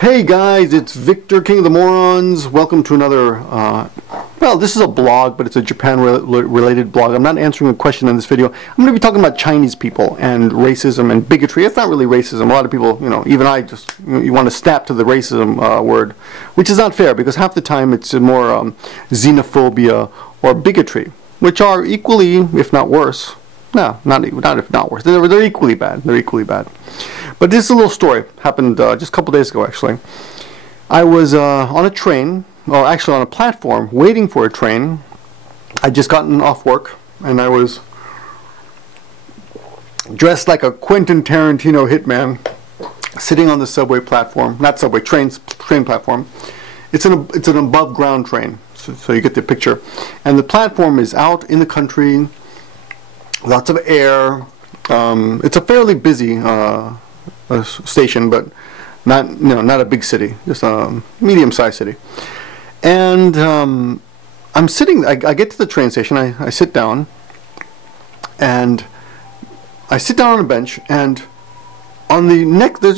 Hey guys, it's Victor, King of the Morons. Welcome to another, well, this is a blog, but it's a Japan-related blog. I'm not answering a question in this video. I'm going to be talking about Chinese people and racism and bigotry. It's not really racism. A lot of people, even I just, you want to snap to the racism word, which is not fair because half the time it's more xenophobia or bigotry, which are equally, if not worse. No, not if not worse. They're equally bad. They're equally bad. But this is a little story. Happened just a couple days ago, actually. I was on a train, or actually on a platform, waiting for a train. I'd just gotten off work, and I was dressed like a Quentin Tarantino hitman, sitting on the subway platform. Not subway, train platform. It's an above ground train, so you get the picture. And the platform is out in the country, lots of air. It's a fairly busy station, but not a big city, just a medium-sized city. And I'm sitting. I get to the train station. I sit down, and I sit down on a bench. And on the next, there's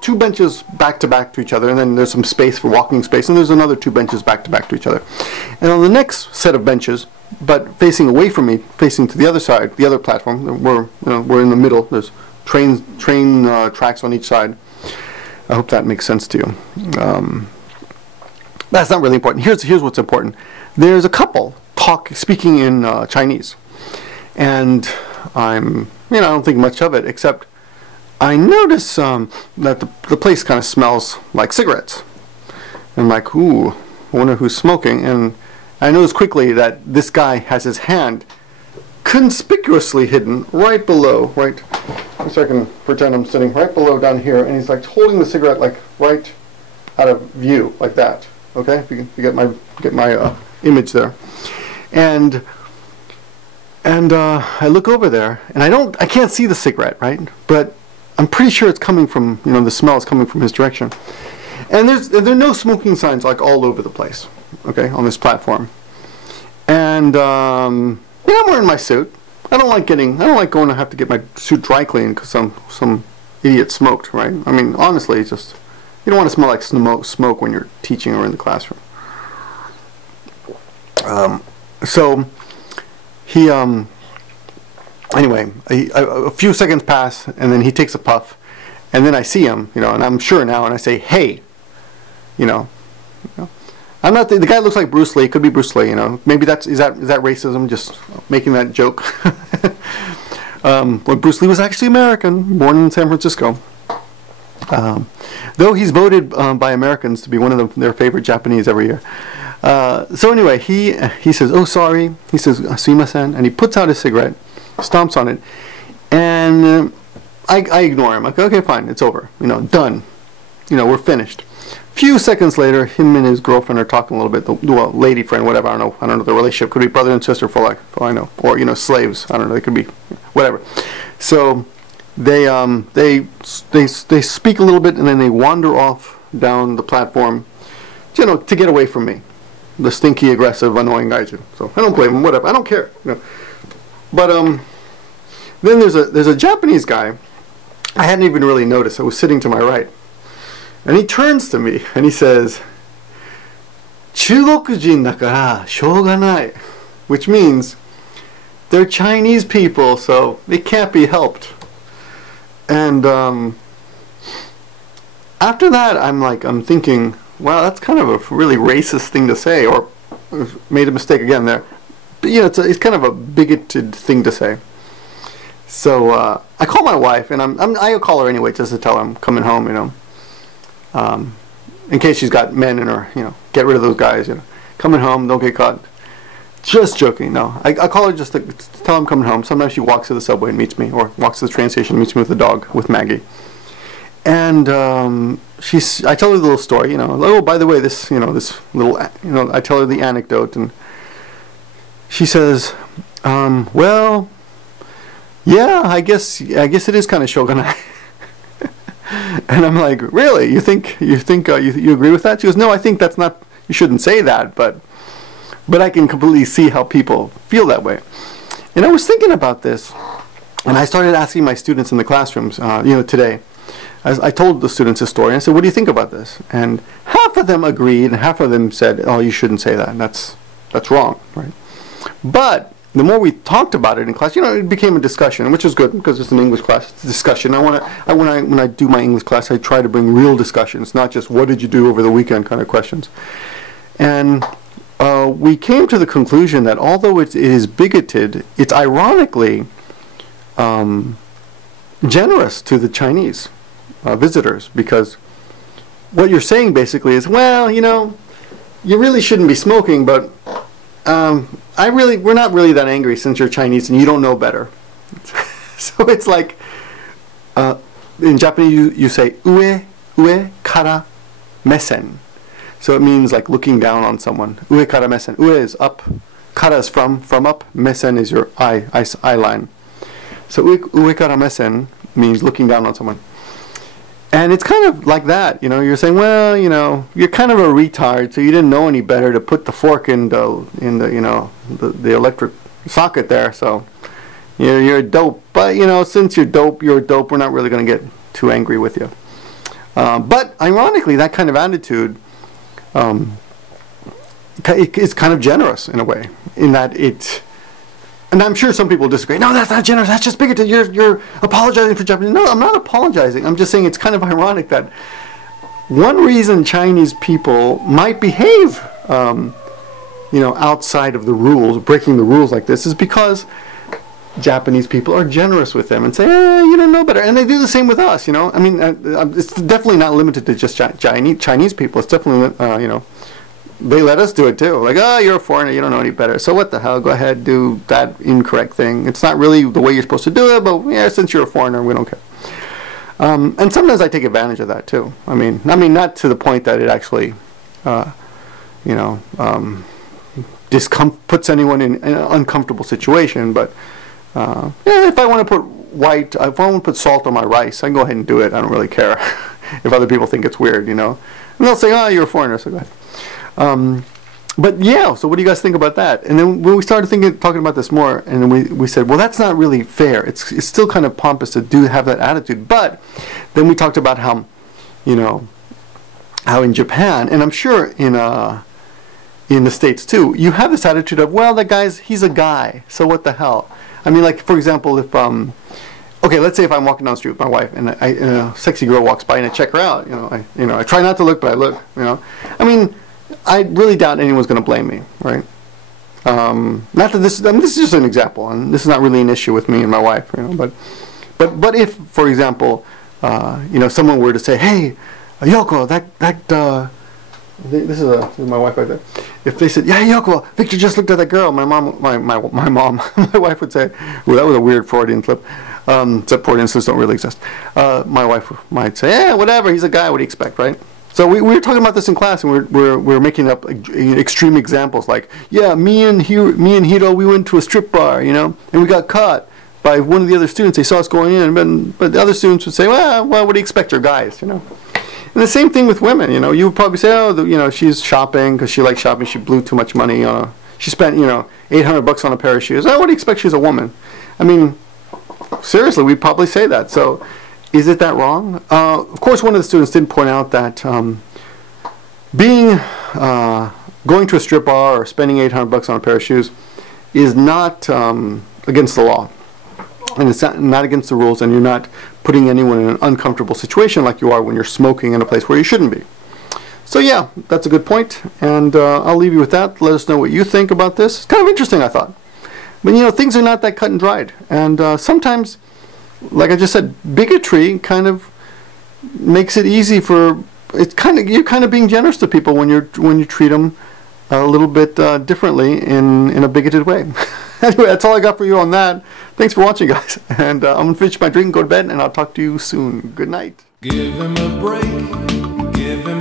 two benches back to back to each other, and then there's some space for walking space, and there's another two benches back to back to each other. And on the next set of benches, but facing away from me, facing to the other side, the other platform, we're in the middle. There's train tracks on each side. I hope that makes sense to you. That's not really important. Here's what's important. There's a couple speaking in Chinese, and I don't think much of it, except I notice that the place kind of smells like cigarettes. And I'm like, ooh, I wonder who's smoking. And I notice quickly that this guy has his hand conspicuously hidden right below, so I can pretend I'm sitting right below down here, and he's like holding the cigarette like right out of view, like that. Okay, if you get my image there, and I look over there, and I can't see the cigarette, right? But I'm pretty sure it's coming from, the smell is coming from his direction. And there are no smoking signs like all over the place, okay, on this platform. And I'm wearing my suit. I don't like going to have to get my suit dry cleaned because some idiot smoked, right? I mean, honestly, it's just, you don't want to smell like smoke when you're teaching or in the classroom. So he anyway, a few seconds pass, and then he takes a puff, and then I see him, and I'm sure now, and I say, hey, I'm not the guy looks like Bruce Lee. Could be Bruce Lee. Maybe is that racism? Just making that joke. But Bruce Lee was actually American, born in San Francisco. Though he's voted by Americans to be one of their favorite Japanese every year. So anyway, he says, "Oh, sorry." He says, "Sumimasen," and he puts out his cigarette, stomps on it, and I ignore him. Like, okay, fine, it's over. Done. We're finished. Few seconds later, him and his girlfriend are talking a little bit. The lady friend, whatever. I don't know the relationship. Could be brother and sister for all I know, or slaves. I don't know. They could be whatever. So they speak a little bit, and then they wander off down the platform, to get away from me, the stinky, aggressive, annoying guy. So I don't blame them. Whatever. I don't care. But then there's a Japanese guy. I hadn't even really noticed. I was sitting to my right. And he turns to me and he says, "中国人だからしょうがない," which means they're Chinese people, so they can't be helped. And after that, I'm thinking, wow, that's kind of a really racist thing to say, or made a mistake again there. But it's kind of a bigoted thing to say. So I call my wife, and I call her anyway just to tell her I'm coming home, in case she's got men in her, get rid of those guys, coming home, don't get caught. Just joking, no. I call her just to tell her I'm coming home. Sometimes she walks to the subway and meets me, or walks to the train station and meets me with the dog, with Maggie. And I tell her the little story, oh, by the way, this little, I tell her the anecdote, and she says, well, yeah, I guess it is kind of Shou ga nai. And I'm like, really? You agree with that? She goes, no, I think that's not. You shouldn't say that, but I can completely see how people feel that way. And I was thinking about this, and I started asking my students in the classrooms, today, as I told the students this story, I said, what do you think about this? And half of them agreed, and half of them said, oh, you shouldn't say that, and that's wrong, right? But the more we talked about it in class, it became a discussion, which is good because it's an English class. It's a discussion. When I do my English class, I try to bring real discussions, not just what did you do over the weekend kind of questions. And we came to the conclusion that although it is bigoted, it's ironically generous to the Chinese visitors, because what you're saying basically is, well, you really shouldn't be smoking, but we're not really that angry since you're Chinese and you don't know better. So it's like, in Japanese you say ue kara mesen. So it means like looking down on someone. Ue kara mesen. Ue is up, kara is from up, mesen is your eye line. So ue kara mesen means looking down on someone. And it's kind of like that, you're saying, well, you're kind of a retard, so you didn't know any better to put the fork in the electric socket there, so you're a dope. But, since you're dope, we're not really going to get too angry with you. But ironically, that kind of attitude is kind of generous in a way, in that and I'm sure some people disagree. No, that's not generous. That's just bigoted. You're apologizing for Japanese. No, I'm not apologizing. I'm just saying it's kind of ironic that one reason Chinese people might behave, outside of the rules, breaking the rules like this, is because Japanese people are generous with them and say, you don't know better. And they do the same with us, I mean, it's definitely not limited to just Chinese people. It's definitely, they let us do it too. Like, oh, you're a foreigner, you don't know any better. So what the hell? Go ahead, do that incorrect thing. It's not really the way you're supposed to do it, but yeah, since you're a foreigner, we don't care. And sometimes I take advantage of that too. I mean, not to the point that it actually, puts anyone in an uncomfortable situation. But if I want to put salt on my rice, I can go ahead and do it. I don't really care if other people think it's weird, And they'll say, oh, you're a foreigner, so go ahead. But yeah, so what do you guys think about that? And then when we started talking about this more, and then we said, well, that's not really fair. It's still kind of pompous to have that attitude. But then we talked about how, how in Japan, and I'm sure in the States too, you have this attitude of, well, he's a guy, so what the hell? I mean, like, for example, if okay, let's say if I'm walking down the street with my wife and a sexy girl walks by and I check her out, I try not to look, but I look, I mean, I really doubt anyone's going to blame me, right? Not that this is just an example, and this is not really an issue with me and my wife, but if, for example, someone were to say, hey, Yoko, this is my wife right there. If they said, yeah, Yoko, Victor just looked at that girl, my mom, my wife would say, well, that was a weird Freudian slip. Except Freudian slips don't really exist. My wife might say, yeah, whatever, he's a guy, what do you expect, right? So we were talking about this in class, and we're making up extreme examples, like, yeah, me and Hiro, we went to a strip bar, and we got caught by one of the other students. They saw us going in, but the other students would say, well, what do you expect, you're guys, And the same thing with women, you would probably say, oh, she's shopping because she likes shopping. She blew too much money. She spent, $800 on a pair of shoes. Oh, what do you expect? She's a woman. I mean, seriously, we'd probably say that. So, is it that wrong? Of course, one of the students did point out that going to a strip bar or spending $800 on a pair of shoes is not against the law, and it's not against the rules, and you're not putting anyone in an uncomfortable situation like you are when you're smoking in a place where you shouldn't be. So yeah, that's a good point, and I'll leave you with that. Let us know what you think about this. It's kind of interesting, I thought. But things are not that cut and dried, and sometimes, like I just said, bigotry kind of makes it easy for you're kind of being generous to people when you treat them a little bit differently in a bigoted way. Anyway, that's all I got for you on that. Thanks for watching, guys, and I'm gonna finish my drink and go to bed, and I'll talk to you soon. Good night. Give him a break. Give him